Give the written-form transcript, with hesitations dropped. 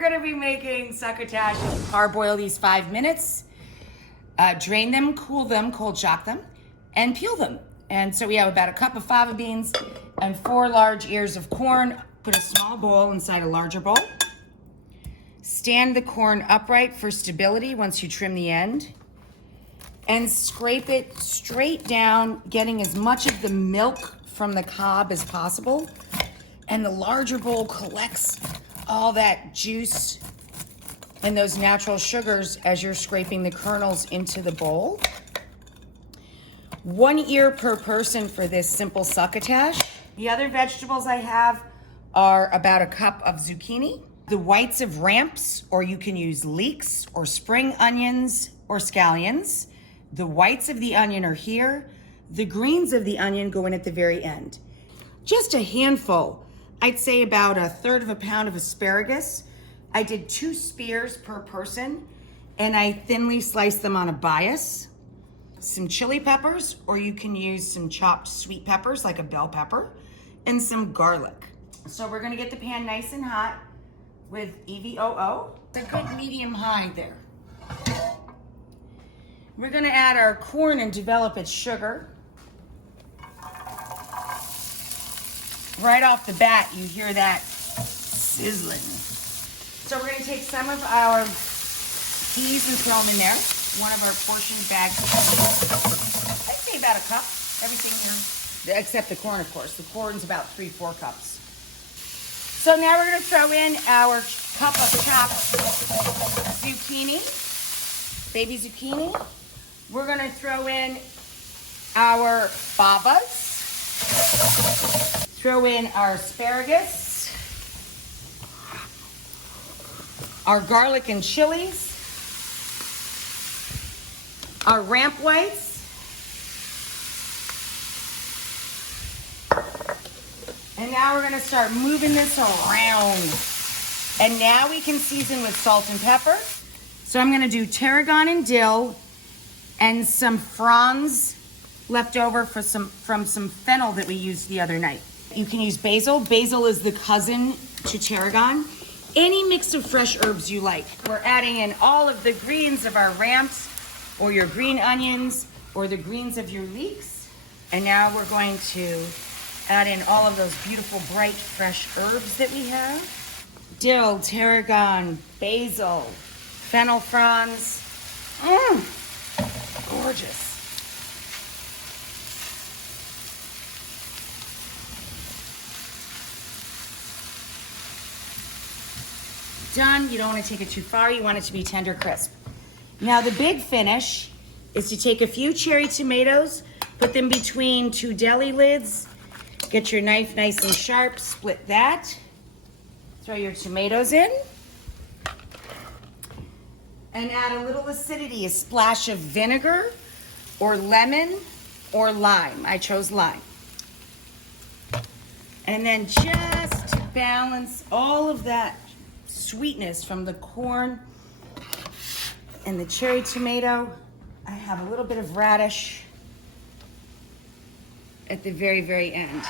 we're gonna be making succotash. Parboil these 5 minutes, drain them, cool them, cold shock them, and peel them. And so we have about a cup of fava beans and 4 large ears of corn. Put a small bowl inside a larger bowl. Stand the corn upright for stability once you trim the end. And scrape it straight down, getting as much of the milk from the cob as possible. And the larger bowl collects all that juice and those natural sugars as you're scraping the kernels into the bowl. 1 ear per person for this simple succotash. The other vegetables I have are about a cup of zucchini, the whites of ramps, or you can use leeks or spring onions or scallions. The whites of the onion are here. The greens of the onion go in at the very end. Just a handful, I'd say about 1/3 pound of asparagus. I did 2 spears per person, and I thinly sliced them on a bias. Some chili peppers, or you can use some chopped sweet peppers like a bell pepper, and some garlic. So we're gonna get the pan nice and hot with EVOO. It's a good medium high there. We're gonna add our corn and develop its sugar. Right off the bat, you hear that sizzling. So we're gonna take some of our peas and throw them in there. One of our portion bags. I'd say about a cup, everything here, except the corn, of course. The corn's about 3-4 cups. So now we're gonna throw in our cup of chopped zucchini, baby zucchini. We're gonna throw in our favas. Throw in our asparagus, our garlic and chilies, our ramp whites, and now we're gonna start moving this around. And now we can season with salt and pepper. So I'm gonna do tarragon and dill and some fronds left over from some fennel that we used the other night. You can use basil. Basil is the cousin to tarragon. Any mix of fresh herbs you like. We're adding in all of the greens of our ramps, or your green onions, or the greens of your leeks. And now we're going to add in all of those beautiful, bright, fresh herbs that we have. Dill, tarragon, basil, fennel fronds. Gorgeous. Done. You don't want to take it too far. You want it to be tender crisp. Now the big finish is to take a few cherry tomatoes, put them between 2 deli lids, get your knife nice and sharp, split that, throw your tomatoes in, and add a little acidity, a splash of vinegar or lemon or lime. I chose lime. And then just to balance all of that sweetness from the corn and the cherry tomato, I have a little bit of radish at the very, very end.